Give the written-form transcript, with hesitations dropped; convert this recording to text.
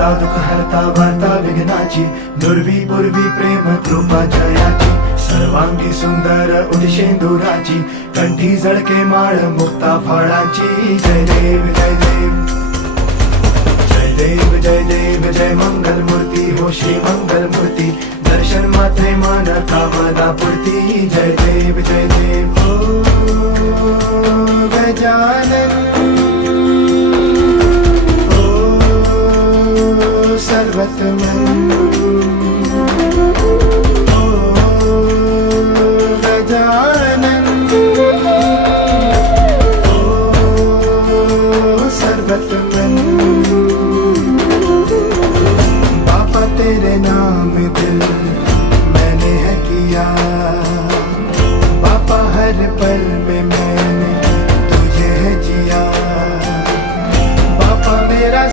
दाता दुःख हरता वार्ता विघ्नाची, दुर्वी पूर्वी प्रेम कृपा जयाची, सर्वांगी सुंदर उदिशेंदुराची, कंठी जळके माळ मुक्ता फळाची. जय देव जय देव जय देव जय देव जय मंगल मूर्ती हो श्री मंगल मूर्ती, दर्शन मात्रे मन कामना पूर्ती. जय देव जय देव ओ गजानन ओ सर्वतमन